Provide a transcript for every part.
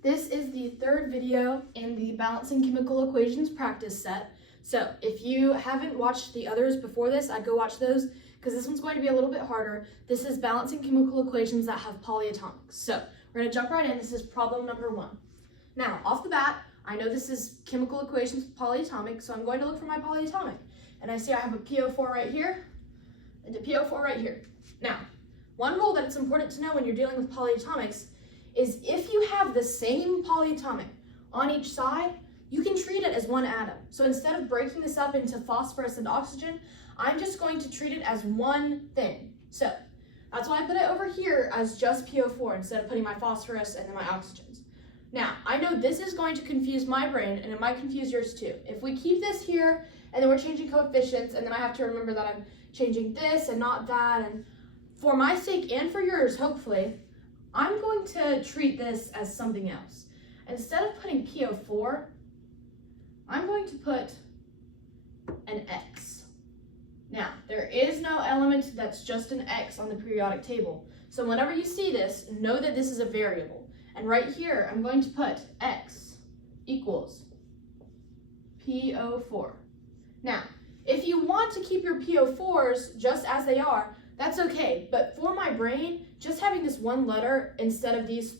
This is the third video in the Balancing Chemical Equations practice set. So if you haven't watched the others before this, I'd go watch those because this one's going to be a little bit harder. This is balancing chemical equations that have polyatomics. So we're going to jump right in. This is problem number 1. Now, off the bat, I know this is chemical equations with polyatomic, so I'm going to look for my polyatomic. And I see I have a PO4 right here and a PO4 right here. Now, one rule that it's important to know when you're dealing with polyatomics is if you have the same polyatomic on each side, you can treat it as one atom. So instead of breaking this up into phosphorus and oxygen, I'm just going to treat it as one thing. So that's why I put it over here as just PO4 instead of putting my phosphorus and then my oxygens. Now, I know this is going to confuse my brain and it might confuse yours too. If we keep this here and then we're changing coefficients and then I have to remember that I'm changing this and not that, and for my sake and for yours, hopefully, I'm going to treat this as something else. Instead of putting PO4, I'm going to put an X. Now, there is no element that's just an X on the periodic table. So whenever you see this, know that this is a variable. And right here, I'm going to put X equals PO4. Now, if you want to keep your PO4s just as they are, that's okay. But for my brain, just having this one letter instead of these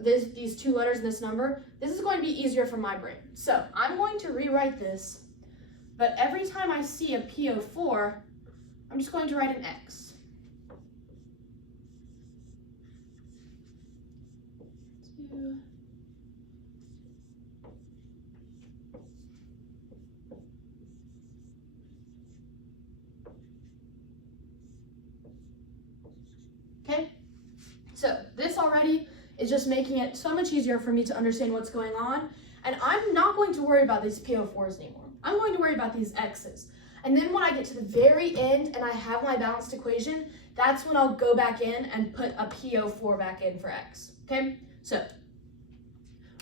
these two letters in this number, this is going to be easier for my brain. So I'm going to rewrite this, but every time I see a PO4, I'm just going to write an X. Okay, so this already is just making it so much easier for me to understand what's going on. And I'm not going to worry about these PO4s anymore. I'm going to worry about these X's. And then when I get to the very end and I have my balanced equation, that's when I'll go back in and put a PO4 back in for X. Okay, so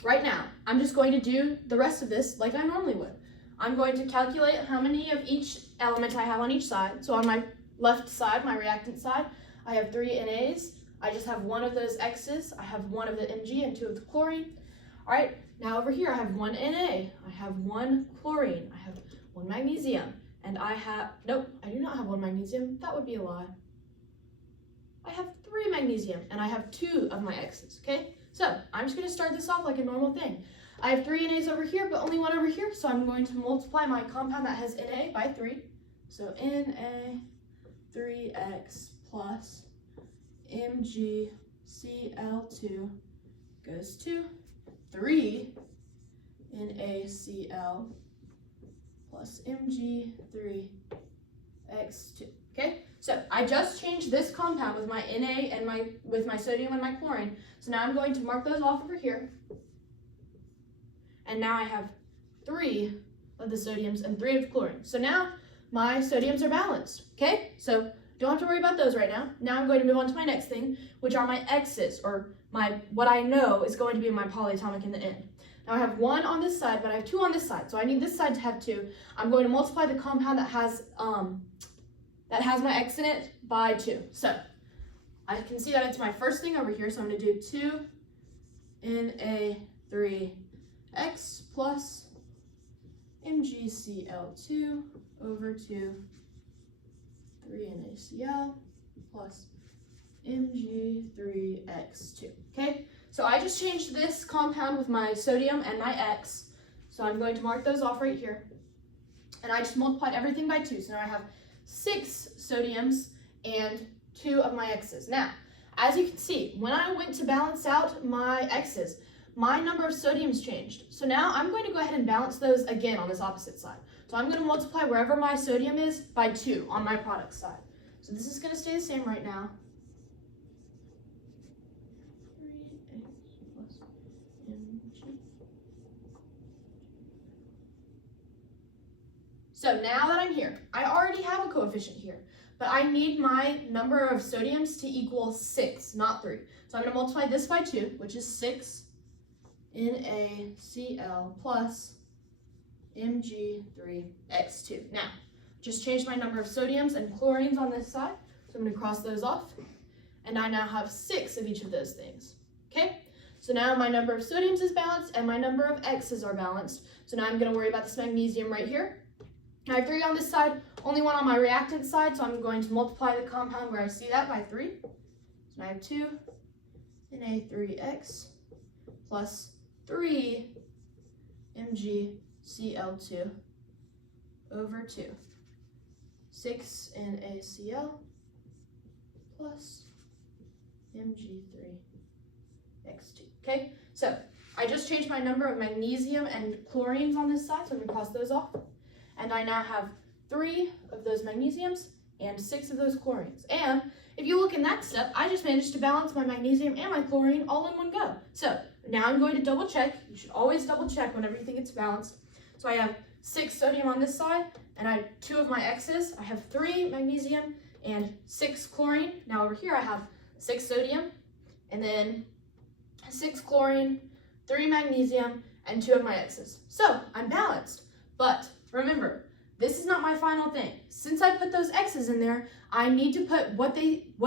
right now, I'm just going to do the rest of this like I normally would. I'm going to calculate how many of each element I have on each side. So on my left side, my reactant side, I have 3 NAs. I just have one of those X's. I have one of the Mg and 2 of the chlorine. All right, now over here I have 1 Na. I have 1 chlorine. I have 1 magnesium. And I have, nope, I do not have 1 magnesium. That would be a lie. I have 3 magnesium and I have 2 of my X's, okay? So I'm just gonna start this off like a normal thing. I have 3 NAs over here, but only 1 over here. So I'm going to multiply my compound that has Na by 3. So Na 3X plus MgCl2 goes to 3 NaCl plus Mg3X2. Okay, so I just changed this compound with my Na and with my sodium and my chlorine. So now I'm going to mark those off over here. And now I have 3 of the sodiums and 3 of the chlorine. So now my sodiums are balanced. Okay, so don't have to worry about those right now. Now I'm going to move on to my next thing, which are my X's, or what I know is going to be my polyatomic in the end. Now I have 1 on this side, but I have 2 on this side, so I need this side to have 2. I'm going to multiply the compound that has my X in it by 2. So I can see that it's my first thing over here, so I'm going to do 2 Na3X plus MgCl2 over 2 3 NaCl plus Mg3X2. Okay, so I just changed this compound with my sodium and my X. So I'm going to mark those off right here. And I just multiplied everything by 2. So now I have 6 sodiums and 2 of my X's. Now, as you can see, when I went to balance out my X's, my number of sodiums changed. So now I'm going to go ahead and balance those again on this opposite side. So I'm going to multiply wherever my sodium is by 2 on my product side. So this is going to stay the same right now. 3x plus Mg. So now that I'm here, I already have a coefficient here, but I need my number of sodiums to equal 6, not 3. So I'm going to multiply this by 2, which is 6 NaCl plus Mg3X2. Now, just change my number of sodiums and chlorines on this side. So I'm going to cross those off. And I now have 6 of each of those things. Okay? So now my number of sodiums is balanced and my number of X's are balanced. So now I'm going to worry about this magnesium right here. I have 3 on this side, only 1 on my reactant side, so I'm going to multiply the compound where I see that by 3. So I have 2 Na3X plus 3 MgCl2 over 2. 6 NaCl plus Mg3X2. Okay, so I just changed my number of magnesium and chlorines on this side, so I'm going to cross those off. And I now have 3 of those magnesiums and 6 of those chlorines. And if you look in that step, I just managed to balance my magnesium and my chlorine all in one go. So now I'm going to double check. You should always double check whenever you think it's balanced. So I have 6 sodium on this side, and I have 2 of my X's. I have 3 magnesium and 6 chlorine. Now over here I have 6 sodium, and then 6 chlorine, 3 magnesium, and 2 of my X's. So I'm balanced, but remember, this is not my final thing. Since I put those X's in there, I need to put what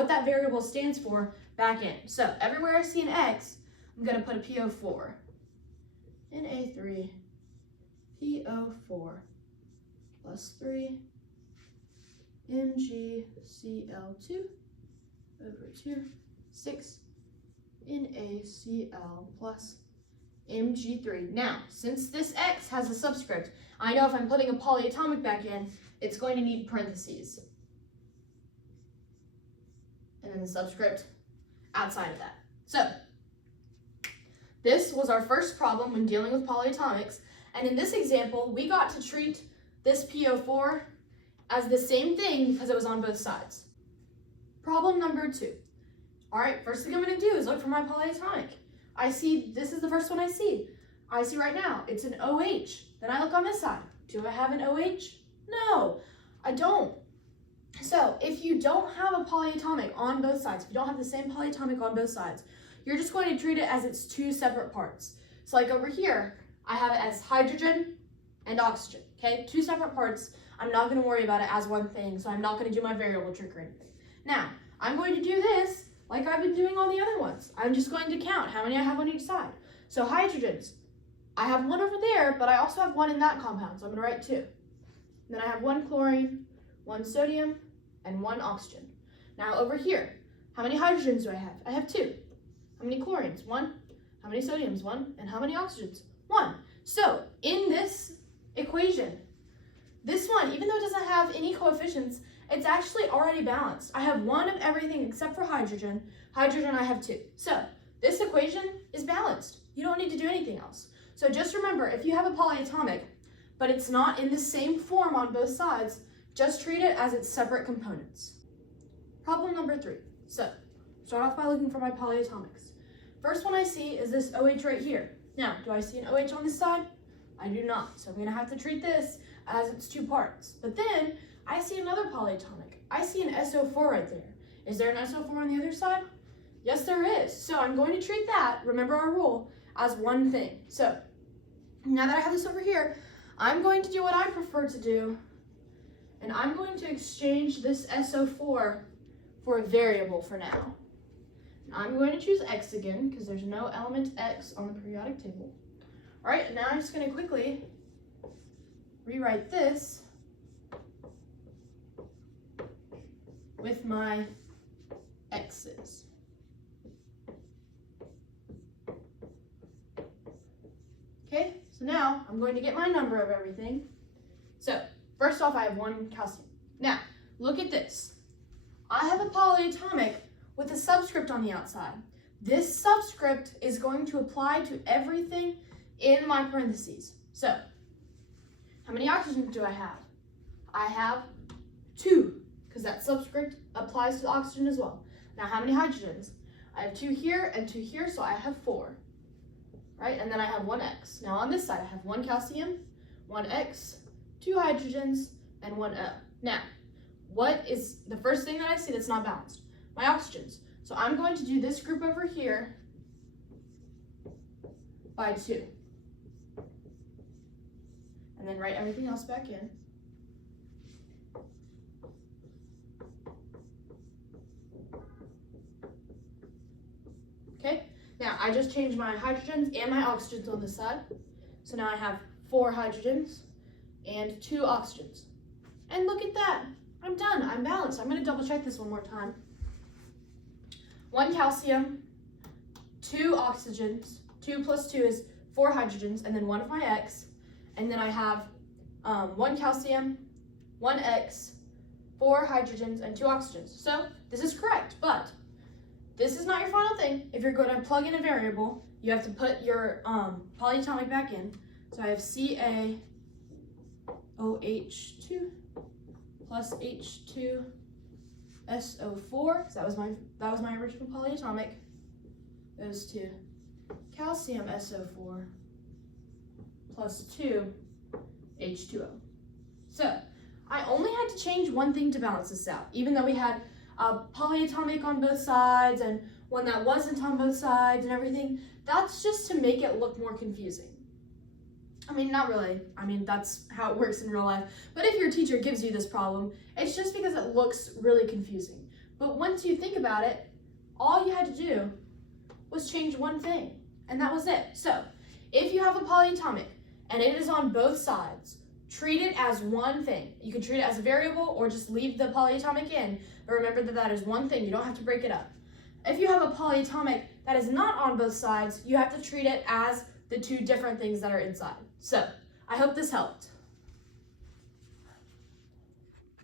that variable stands for back in. So everywhere I see an X, I'm going to put a PO4. Na3PO4 plus 3 MgCl2 over 2, 6 NaCl plus Mg3. Now, since this X has a subscript, I know if I'm putting a polyatomic back in, it's going to need parentheses. And then the subscript outside of that. So, this was our first problem when dealing with polyatomics. And in this example, we got to treat this PO4 as the same thing because it was on both sides. Problem number 2. All right, first thing I'm going to do is look for my polyatomic. I see, this is the first one I see. I see right now, it's an OH. Then I look on this side. Do I have an OH? No, I don't. So if you don't have a polyatomic on both sides, if you don't have the same polyatomic on both sides, you're just going to treat it as its 2 separate parts. So like over here, I have it as hydrogen and oxygen, okay? 2 separate parts. I'm not going to worry about it as one thing, so I'm not going to do my variable trick or anything. Now, I'm going to do this like I've been doing all the other ones. I'm just going to count how many I have on each side. So hydrogens, I have 1 over there, but I also have 1 in that compound, so I'm going to write 2. And then I have 1 chlorine, 1 sodium, and 1 oxygen. Now over here, how many hydrogens do I have? I have 2. How many chlorines? 1. How many sodiums? 1. And how many oxygens? 1. So in this equation, this one, even though it doesn't have any coefficients, it's actually already balanced. I have 1 of everything except for hydrogen. Hydrogen I have 2. So this equation is balanced. You don't need to do anything else. So just remember, if you have a polyatomic, but it's not in the same form on both sides, just treat it as its separate components. Problem number 3. So start off by looking for my polyatomics. First one I see is this OH right here. Now, do I see an OH on this side? I do not. So I'm going to have to treat this as its 2 parts. But then I see another polyatomic. I see an SO4 right there. Is there an SO4 on the other side? Yes, there is. So I'm going to treat that, remember our rule, as one thing. So now that I have this over here, I'm going to do what I prefer to do, and I'm going to exchange this SO4 for a variable for now. I'm going to choose X again because there's no element X on the periodic table. All right, and now I'm just going to quickly rewrite this with my X's. Okay, so now I'm going to get my number of everything. So first off, I have 1 calcium. Now, look at this. I have a polyatomic with a subscript on the outside. This subscript is going to apply to everything in my parentheses. So, how many oxygens do I have? I have 2, because that subscript applies to the oxygen as well. Now, how many hydrogens? I have 2 here and 2 here, so I have 4. Right, and then I have 1 X. Now on this side, I have 1 calcium, 1 X, 2 hydrogens, and 1 O. Now, what is the first thing that I see that's not balanced? My oxygens. So I'm going to do this group over here by 2. And then write everything else back in. Okay, Now, I just changed my hydrogens and my oxygens on this side. So now I have 4 hydrogens and 2 oxygens. And look at that. I'm done. I'm balanced. I'm going to double check this one more time. 1 calcium, 2 oxygens. 2 plus 2 is 4 hydrogens, and then 1 of my X. And then I have 1 calcium, 1 X, 4 hydrogens, and 2 oxygens. So this is correct, but this is not your final thing. If you're going to plug in a variable, you have to put your polyatomic back in. So I have CaOH2 plus H2SO4, because that was my original polyatomic. Goes to calcium SO4 plus 2 H2O. So I only had to change one thing to balance this out, even though we had a polyatomic on both sides and one that wasn't on both sides and everything. That's just to make it look more confusing. I mean, not really. I mean, that's how it works in real life. But if your teacher gives you this problem, it's just because it looks really confusing. But once you think about it, all you had to do was change one thing, and that was it. So if you have a polyatomic and it is on both sides, treat it as one thing. You can treat it as a variable or just leave the polyatomic in, but remember that that is one thing. You don't have to break it up. If you have a polyatomic that is not on both sides, you have to treat it as the 2 different things that are inside. So I hope this helped.